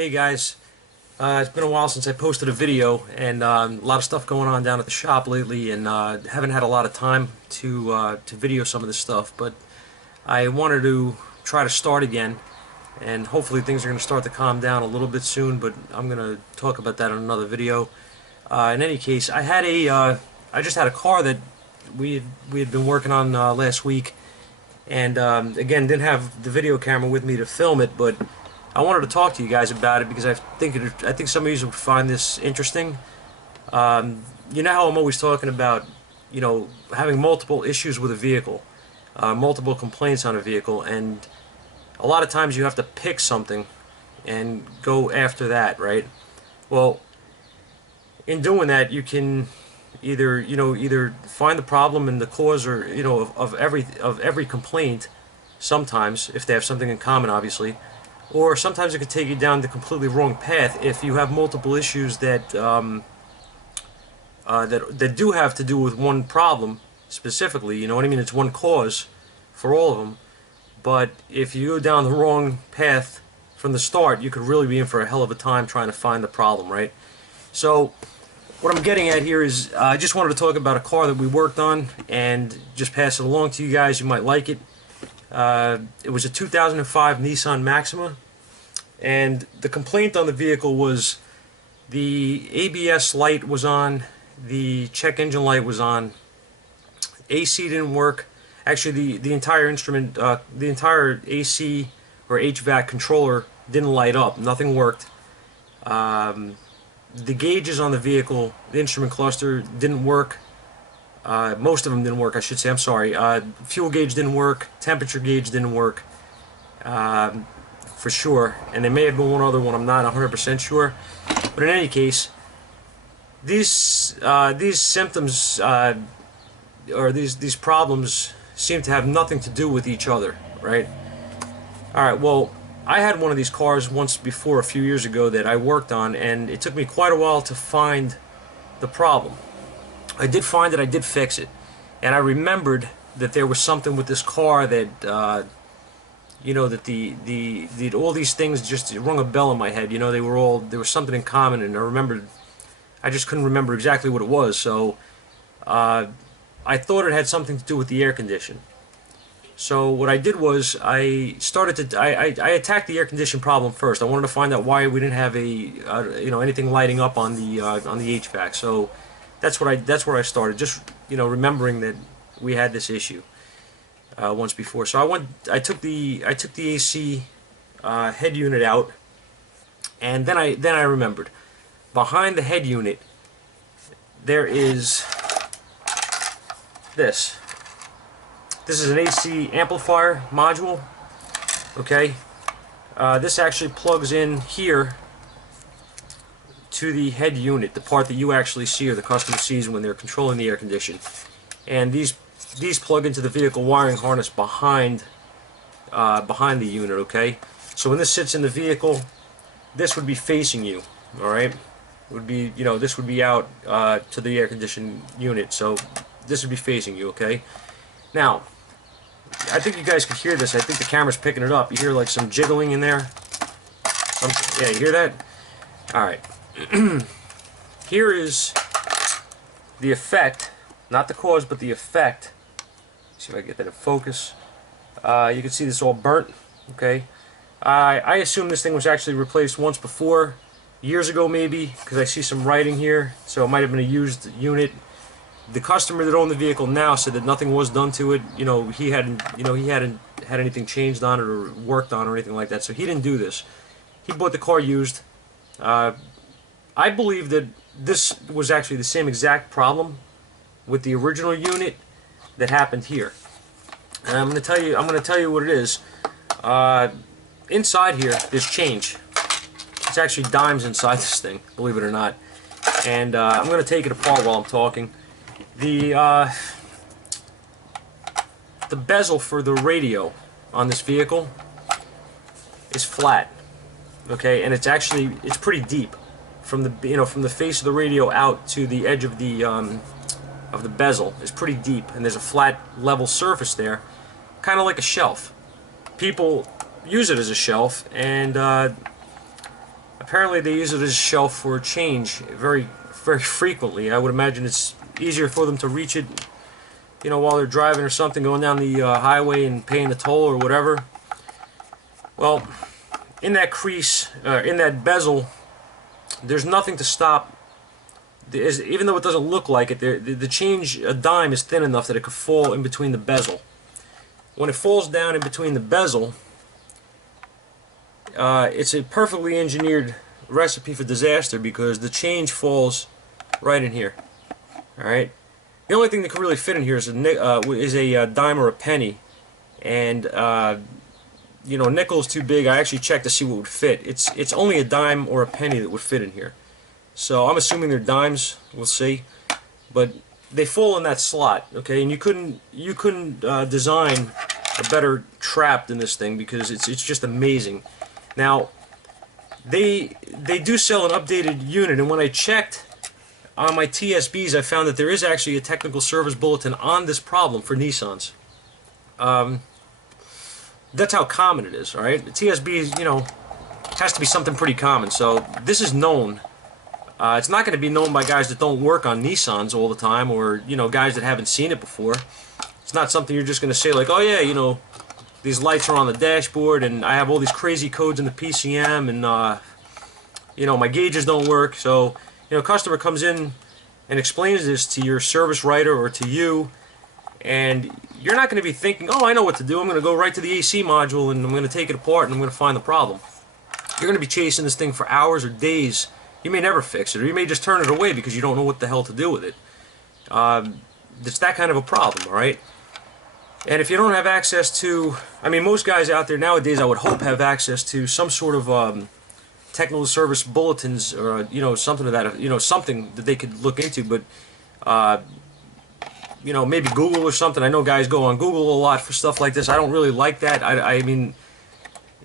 Hey guys, it's been a while since I posted a video, and a lot of stuff going on down at the shop lately, and haven't had a lot of time to video some of this stuff. But I wanted to try to start again, and hopefully things are going to start to calm down a little bit soon. But I'm going to talk about that in another video. In any case, I just had a car that we had been working on last week, and again, didn't have the video camera with me to film it, but I wanted to talk to you guys about it because I think some of you would find this interesting. You know how I'm always talking about, having multiple issues with a vehicle, multiple complaints on a vehicle, and a lot of times you have to pick something and go after that, right? Well, in doing that, you can either find the problem and the cause, or of every complaint. Sometimes, if they have something in common, obviously. Or sometimes it could take you down the completely wrong path if you have multiple issues that that do have to do with one problem specifically. You know what I mean? It's one cause for all of them. But if you go down the wrong path from the start, you could really be in for a hell of a time trying to find the problem, right? So what I'm getting at here is I just wanted to talk about a car that we worked on and just pass it along to you guys. You might like it. It was a 2005 Nissan Maxima, and the complaint on the vehicle was the ABS light was on, the check engine light was on, AC didn't work. Actually, the entire instrument, the entire AC or HVAC controller didn't light up. Nothing worked. The gauges on the vehicle, the instrument cluster didn't work. Most of them didn't work, I should say. I'm sorry. Fuel gauge didn't work. Temperature gauge didn't work, for sure. And there may have been one other one. I'm not 100% sure. But in any case, these symptoms or these problems seem to have nothing to do with each other, right? All right. Well, I had one of these cars once before, a few years ago, that I worked on, and it took me quite a while to find the problem. I did find it, I did fix it, and I remembered that there was something with this car that, that all these things just rung a bell in my head. There was something in common, and I just couldn't remember exactly what it was. So I thought it had something to do with the air condition. So what I did was I attacked the air condition problem first. I wanted to find out why we didn't have anything lighting up on the HVAC. So that's where I started, just remembering that we had this issue once before. So I took the AC head unit out, and then I remembered, behind the head unit there is this. This is an AC amplifier module. Okay, this actually plugs in here to the head unit, the part that you actually see or the customer sees when they're controlling the air condition. And these plug into the vehicle wiring harness behind the unit. Okay, so when this sits in the vehicle, this would be facing you. All right, it would be this would be out to the air conditioning unit, so this would be facing you. Okay, now I think you guys can hear this. I think the camera's picking it up. You hear like some jiggling in there. Yeah, you hear that? All right. Here is the effect, not the cause, but the effect. Let's see if I can get that in focus. You can see this all burnt. Okay, I assume this thing was actually replaced once before, years ago maybe, because I see some writing here, so it might have been a used unit. The customer that owned the vehicle now said that nothing was done to it. He hadn't had anything changed on it or worked on or anything like that, so he didn't do this. He bought the car used. I believe that this was actually the same exact problem with the original unit that happened here. And I'm going to tell you what it is. Inside here, there's change. It's actually dimes inside this thing, believe it or not. And I'm going to take it apart while I'm talking. The bezel for the radio on this vehicle is flat. Okay, and it's pretty deep. From the face of the radio out to the edge of the bezel is pretty deep, and there's a flat level surface there, kind of like a shelf. People use it as a shelf, and Apparently they use it as a shelf for change very frequently. I would imagine it's easier for them to reach it, you know, while they're driving or something, going down the highway and paying the toll or whatever. Well, in that crease, in that bezel, there's nothing to stop. Even though it doesn't look like it, the change, a dime is thin enough that it could fall in between the bezel. When it falls down in between the bezel, it's a perfectly engineered recipe for disaster, because the change falls right in here. Alright? The only thing that could really fit in here is a dime or a penny. And, you know, nickel is too big. I actually checked to see what would fit. It's only a dime or a penny that would fit in here. So I'm assuming they're dimes. We'll see. But they fall in that slot, okay? And you couldn't design a better trap than this thing, because it's just amazing. Now, they do sell an updated unit, and when I checked on my TSBs, I found that there is actually a technical service bulletin on this problem for Nissans. That's how common it is, alright? The TSB, you know, has to be something pretty common, so this is known. It's not going to be known by guys that don't work on Nissans all the time, or, you know, guys that haven't seen it before. It's not something you're just going to say like, oh yeah, you know, these lights are on the dashboard and I have all these crazy codes in the PCM, and you know, my gauges don't work. So, you know, a customer comes in and explains this to your service writer or to you, and you're not going to be thinking, oh, I know what to do. I'm going to go right to the AC module and I'm going to take it apart and I'm going to find the problem. You're going to be chasing this thing for hours or days. You may never fix it, or you may just turn it away because you don't know what the hell to do with it. It's that kind of a problem, alright? And if you don't have access to, I mean, most guys out there nowadays, I would hope, have access to some sort of technical service bulletins, or you know, something of that, you know, something that they could look into. But you know, maybe Google or something. I know guys go on Google a lot for stuff like this. I don't really like that. I mean,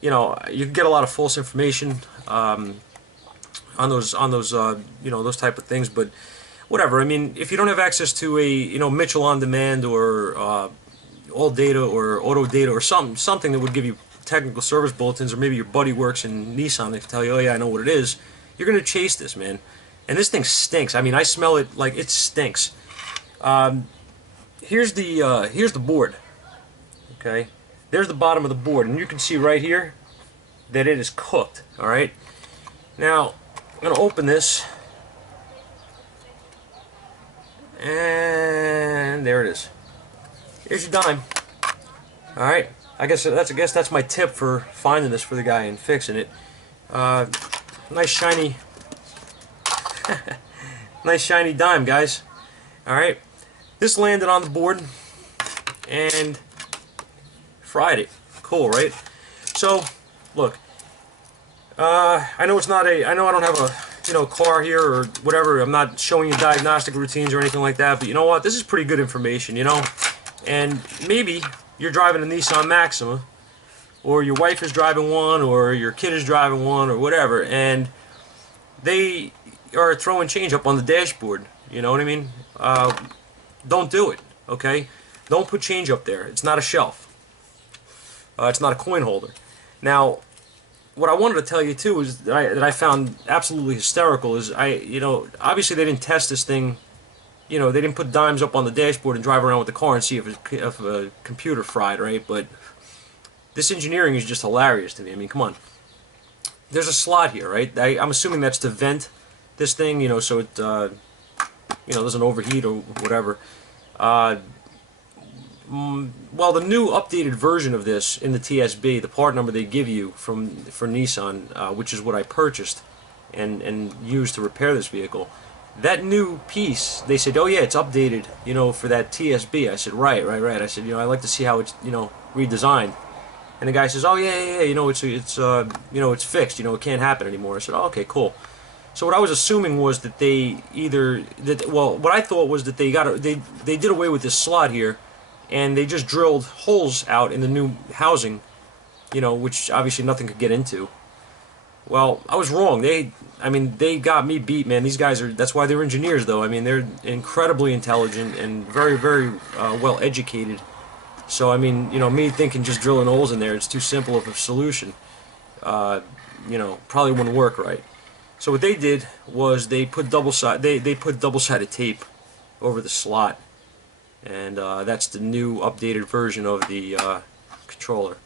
you know, you can get a lot of false information on those you know, those type of things. But whatever. I mean, if you don't have access to a, you know, Mitchell on Demand or All Data or Auto Data or something that would give you technical service bulletins, or maybe your buddy works in Nissan, they can tell you, oh yeah, I know what it is, you're going to chase this, man. And this thing stinks. I mean, I smell it like it stinks. Here's the board. Okay, there's the bottom of the board, and you can see right here that it is cooked. All right. Now I'm going to open this, and there it is. Here's your dime. All right. I guess that's my tip for finding this for the guy and fixing it. Nice shiny, nice shiny dime, guys. All right. This landed on the board and fried it. Cool, right? So, look. I know it's not a. I know I don't have a, you know, car here or whatever. I'm not showing you diagnostic routines or anything like that. But you know what? This is pretty good information. You know, and maybe you're driving a Nissan Maxima, or your wife is driving one, or your kid is driving one, or whatever, and they are throwing change up on the dashboard. You know what I mean? Don't do it, okay? Don't put change up there. It's not a shelf. It's not a coin holder. Now, what I wanted to tell you too is that I found absolutely hysterical is you know, obviously they didn't test this thing. You know, they didn't put dimes up on the dashboard and drive around with the car and see if a computer fried, right? But this engineering is just hilarious to me. I mean, come on. There's a slot here, right? I'm assuming that's to vent this thing, you know, so it, you know, doesn't overheat or whatever. Well, the new updated version of this in the TSB, the part number they give you for Nissan, which is what I purchased and used to repair this vehicle. That new piece, they said, oh yeah, it's updated, you know, for that TSB. I said, right. I said, you know, I like to see how it's, you know, redesigned. And the guy says, oh yeah, you know, it's you know, it's fixed, you know, it can't happen anymore. I said, oh, okay, cool. So what I was assuming was that well, what I thought was that they did away with this slot here, and they just drilled holes out in the new housing, you know, which obviously nothing could get into. Well, I was wrong. I mean, they got me beat, man. These guys that's why they're engineers, though. I mean, they're incredibly intelligent and very, very well educated. So, I mean, you know, me thinking just drilling holes in there, it's too simple of a solution. you know, probably wouldn't work right. So what they did was they put double-sided tape over the slot, and that's the new updated version of the controller.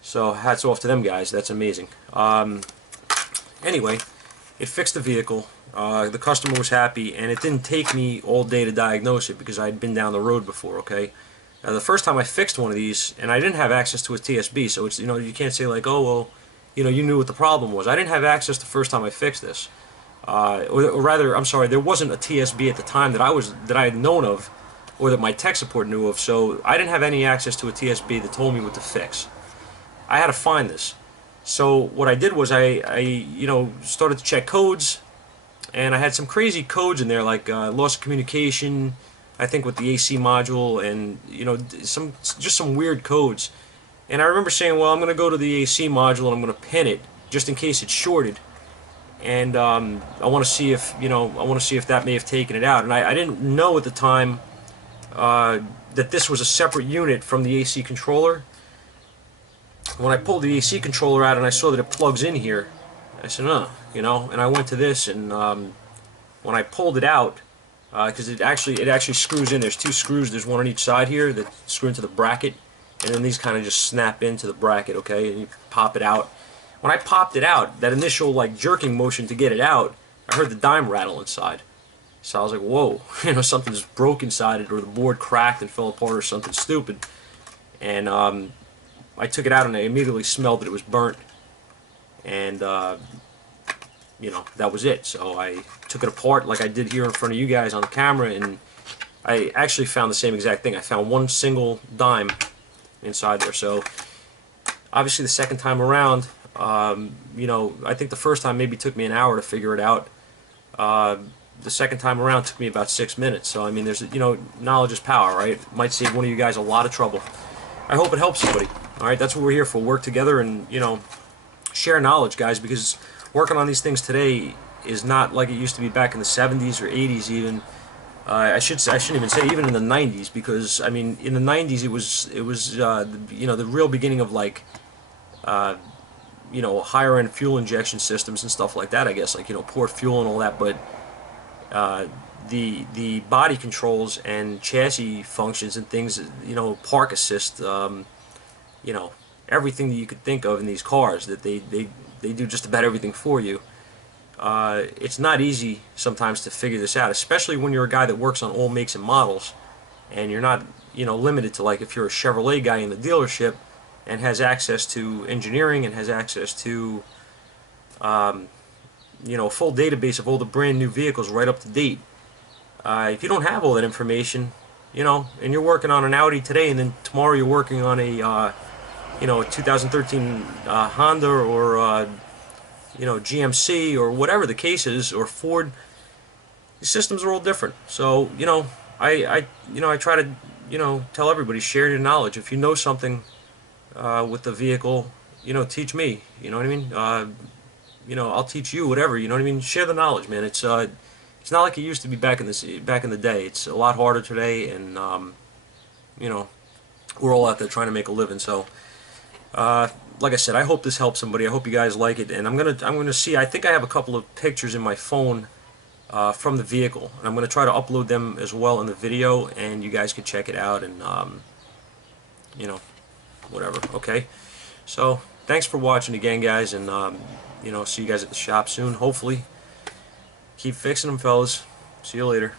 So hats off to them guys. That's amazing. Anyway, it fixed the vehicle. The customer was happy, and it didn't take me all day to diagnose it because I'd been down the road before. Okay, the first time I fixed one of these, and I didn't have access to a TSB, so it's, you know, you can't say like, oh well, you know, you knew what the problem was. I didn't have access the first time I fixed this, or rather, I'm sorry, there wasn't a TSB at the time that I had known of, or that my tech support knew of. So I didn't have any access to a TSB that told me what to fix. I had to find this. So what I did was I you know, started to check codes, and I had some crazy codes in there, like loss of communication, I think with the AC module, and you know, just some weird codes. And I remember saying, well, I'm going to go to the AC module and I'm going to pin it just in case it's shorted, and I want to see if, you know, I want to see if that may have taken it out. And I didn't know at the time that this was a separate unit from the AC controller. When I pulled the AC controller out and I saw that it plugs in here, I said, you know, and I went to this, and when I pulled it out, because it actually screws in. There's two screws. There's one on each side here that screw into the bracket, and then these kind of just snap into the bracket. Okay, and you pop it out. When I popped it out, that initial like jerking motion to get it out, I heard the dime rattle inside. So I was like, whoa, you know, something's broke inside it, or the board cracked and fell apart, or something stupid. And I took it out and I immediately smelled that it was burnt, and you know, that was it. So I took it apart like I did here in front of you guys on the camera, and I actually found the same exact thing. I found one single dime inside there. So obviously the second time around, you know, I think the first time maybe took me an hour to figure it out. The second time around took me about 6 minutes. So I mean, there's, you know, knowledge is power, right? It might save one of you guys a lot of trouble. I hope it helps somebody. All right, that's what we're here for. Work together and, you know, share knowledge, guys, because working on these things today is not like it used to be back in the 70s or 80s even. I shouldn't even say even in the 90s, because I mean, in the 90s it was you know, the real beginning of like you know, higher end fuel injection systems and stuff like that, I guess, like, you know, port fuel and all that. But the body controls and chassis functions and things, you know, park assist, you know, everything that you could think of in these cars, that they do just about everything for you. It's not easy sometimes to figure this out, especially when you're a guy that works on all makes and models, and you're not, you know, limited to, like, if you're a Chevrolet guy in the dealership and has access to engineering and has access to you know, a full database of all the brand new vehicles right up to date. If you don't have all that information, you know, and you're working on an Audi today, and then tomorrow you're working on a you know, a 2013 Honda, or you know, GMC, or whatever the case is, or Ford, these systems are all different. So, you know, I try to, you know, tell everybody, share your knowledge. If you know something with the vehicle, you know, teach me. You know what I mean? You know, I'll teach you whatever. You know what I mean? Share the knowledge, man. It's not like it used to be back in the day. It's a lot harder today, and you know, we're all out there trying to make a living. So, like I said, I hope this helps somebody. I hope you guys like it, and I'm gonna see. I think I have a couple of pictures in my phone from the vehicle, and I'm gonna try to upload them as well in the video, and you guys can check it out, and you know, whatever. Okay, so thanks for watching again, guys, and you know, see you guys at the shop soon, hopefully. Keep fixing them, fellas. See you later.